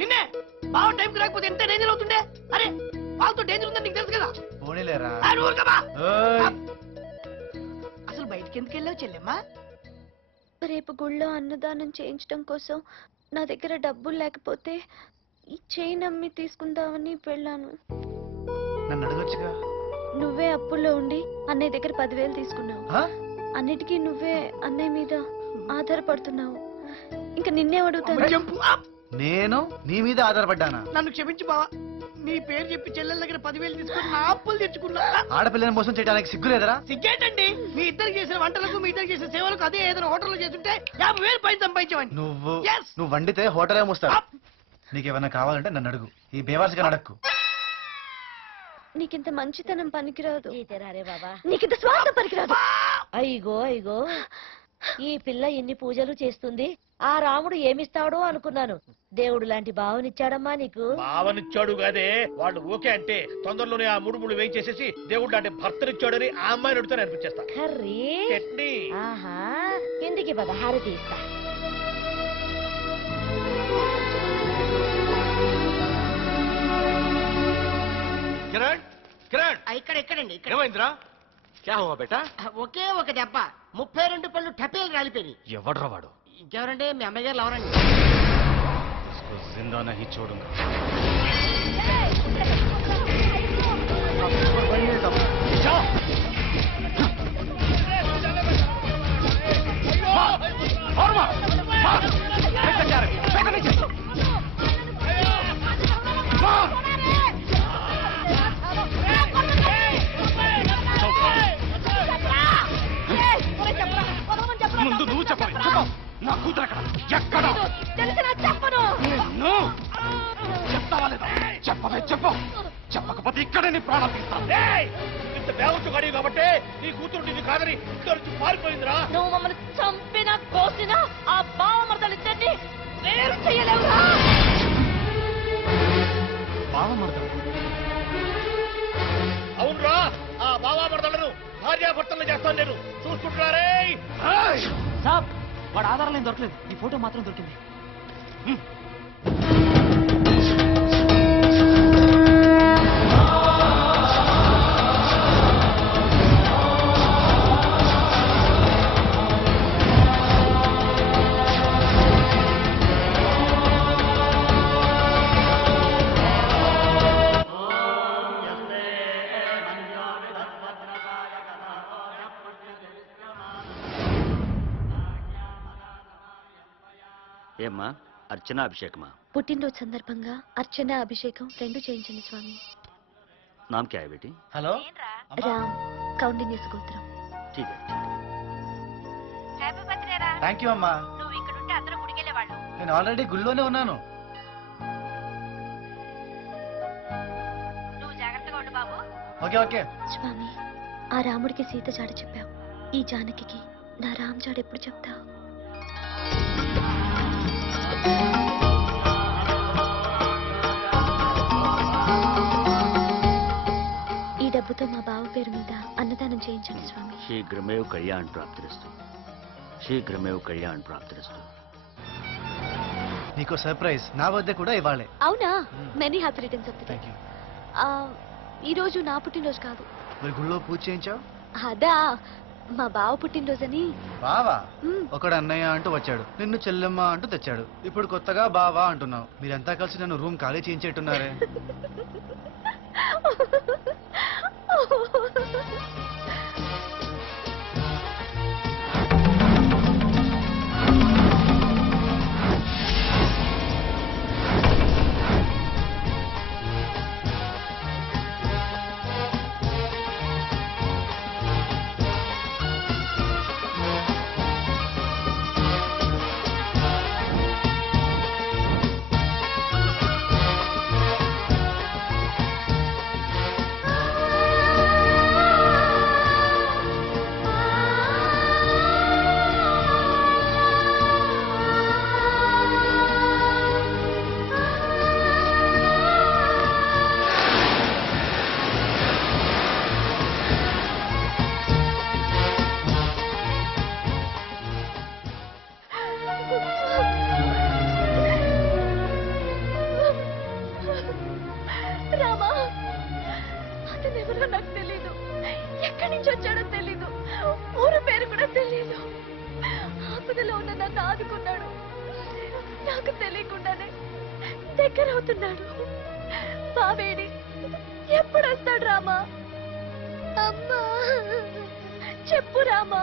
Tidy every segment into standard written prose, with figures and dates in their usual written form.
నిన్నే బావ టైంకి రాకపోతే ఎంత డేంజర్ అవుతుండే. అరే వాళ్ళతో డేంజర్ ఉందని నీకు తెలుసు కదా. పోనీలేరా. అసలు బయటికి ఎందుకు వెళ్ళావు చెల్లెమ్మా? రేపు గుళ్ళో అన్నదానం చేయించడం కోసం నా దగ్గర డబ్బులు లేకపోతే ఈ చైన్ అమ్మి తీసుకుందామని వెళ్ళాను. నన్ను అడగొచ్చుగా. నువ్వే అప్పుల్లో ఉండి అన్నయ్య దగ్గర 10,000 తీసుకున్నావు. అన్నిటికీ నువ్వే అన్నయ్య మీద ఆధారపడుతున్నావు. ఇంకా నిన్నే అడుగుతాను. నేను నీ మీద ఆధారపడ్డానా? నన్ను క్షమించు బావా. నీ పేరు చెప్పి చెల్లెల దగ్గర 10,000 తీసుకుని నా అప్పులు తెచ్చుకున్నా. ఆడపిల్లని మోసం చేయడానికి సిగ్గులేదరా? సిగ్గేటండి. మీ ఇద్దరికి చేసిన వంటలకు మీ ఇద్దరికి చేసిన సేవలకు అదే ఏదైనా హోటల్లో చేస్తుంటే 50,000 పైన సంపాదించవండి. నువ్వు వండితే హోటల్ ఏమొస్తావు? నీకేమన్నా కావాలంటే నన్ను అడుగు. ఈ బేవాసిగా అడక్కు. నీకింత మంచితనం పనికిరాదు. నీకింత స్వార్థం పనికిరాదు. అయ్యో అయ్యో, ఈ పిల్ల ఎన్ని పూజలు చేస్తుంది. ఆ రాముడు ఏమిస్తాడో అనుకున్నాను. దేవుడు లాంటి భావనిచ్చాడమ్మా నీకు. భావనిచ్చాడు కాదే, వాళ్ళు ఓకే అంటే తొందరలోనే ఆ ముడుముడు వేయించేసేసి దేవుడు లాంటి భర్తనిచ్చాడని ఆ అమ్మాయిని అడుగుతాను అనిపించేస్తా. కర్రీ ఆహా, ఎందుకి పద హారతి ఇస్తా. కిరణ్ కిరణ్, ఇక్కడండి. ఏమైందిరా? క్యా హువా బేటా? ఒకే ఒక దెబ్బ 32 పళ్ళు టపేలు రాలిపోయినాయి. ఎవడ్రా వాడు? ఇంకెవరంటే మీ అమ్మాయి గారు ఎవరండి? జిందా నహీ చూడుంగా. ముందు నువ్వు చెప్పాలి. నా కూతురు అక్కడ ఎక్కడ? చెప్తావా లేదా? చెప్పవే, చెప్పు. చెప్పకపోతే ఇక్కడే నీ ప్రాణం తీస్తాను. ఇంత బేవచ్చు గడివి కాబట్టి నీ కూతురు నిన్ను కాదని పారిపోయిందిరా. నువ్వు మమ్మల్ని చంపినా కోసినా ఆ బావమర్దలిద్దరిని వేరు చేయలేవురా. బావమర్దలు? అవునురా, ఆ బావామర్దలను భార్యాభర్తలను చేస్తాను నేను. చూసుకుంటున్నారే. సాబ్, వాడు ఆధారాలు ఏం దొరకలేదు. ఈ ఫోటో మాత్రం దొరికింది. ఏమ్మా, అర్చన అభిషేకమా? పుట్టినరోజు సందర్భంగా అర్చన అభిషేకం 2 చేయించండి స్వామి. నామ్ క్యా హై బేటీ? హలో, రామ్, కౌండిన్య గోత్రం. ठीक है. హ్యాపీ బర్త్డే రా. థ్యాంక్ యూ అమ్మా. నువ్వు ఇక్కడ ఉంటే అందరూ గుడికెళ్ళేవాళ్ళు. నేను ఆల్రెడీ గుళ్ళోనే ఉన్నాను. నువ్వు జాగ్రత్తగా ఉండు బాబు. Okay okay. స్వామి, ఆ రాముడికి సీత జాడ చెప్పావు. ఈ జానకి నా రామ్ జాడ ఎప్పుడు చెప్తావు? ఈ డబ్బుతో మా బావ పేరు మీద అన్నదానం చేయించండి స్వామి. శీఘ్రమేవ కళ్యాణ్ ప్రాప్తిరస్తు. శీఘ్రమేవ కళ్యాణ్ ప్రాప్తిరస్తు. నీకు సర్ప్రైజ్. నా వద్ద కూడా ఇవ్వాలి. అవునా? Many happy returns of the day. Thank you. ఈ రోజు నా పుట్టినరోజు కాదు. మరి గుళ్ళో పూజ చేయించావు? అదా, మా బావ పుట్టినరోజని. బావా? ఒకడు అన్నయ్య అంటూ వచ్చాడు, నిన్ను చెల్లెమ్మ అంటూ తెచ్చాడు. ఇప్పుడు కొత్తగా బావా అంటున్నావు. మీరంతా కలిసి నన్ను రూమ్ ఖాళీ చేయించేట్టున్నారే. నుంచి వచ్చాడో తెలీదు, ఊరు పేరు కూడా తెలీదు. ఆపదలో ఉన్న నన్ను ఆదుకున్నాడు. నాకు తెలియకుండానే దగ్గర అవుతున్నాడు. బావేడి ఎప్పుడు వస్తాడు రామా? అమ్మా చెప్పు రామా.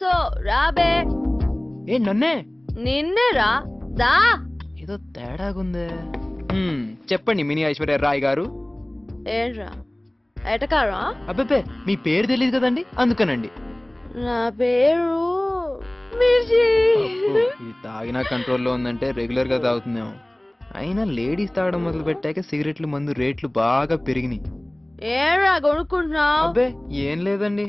వాసో రాబే. ఏ నన్నే నిన్నేరా దా. ఏదో తేడాగుందే. చెప్పండి మినీ ఐశ్వర్య రాయ్ గారు. ఏంట్రా ఎటకారా? అబ్బే మీ పేరు తెలియదు కదండి, అందుకనండి. నా పేరు మిర్చి. అబ్బో, ఇది తాగినా కంట్రోల్లో ఉందంటే రెగ్యులర్ గా తాగుతుందేమో. అయినా లేడీస్ తాగడం మొదలు పెట్టాక సిగరెట్లు మందు రేట్లు బాగా పెరిగినాయి. ఏరా కొనుక్కుంటున్నావు? అబ్బే ఏం లేదండి.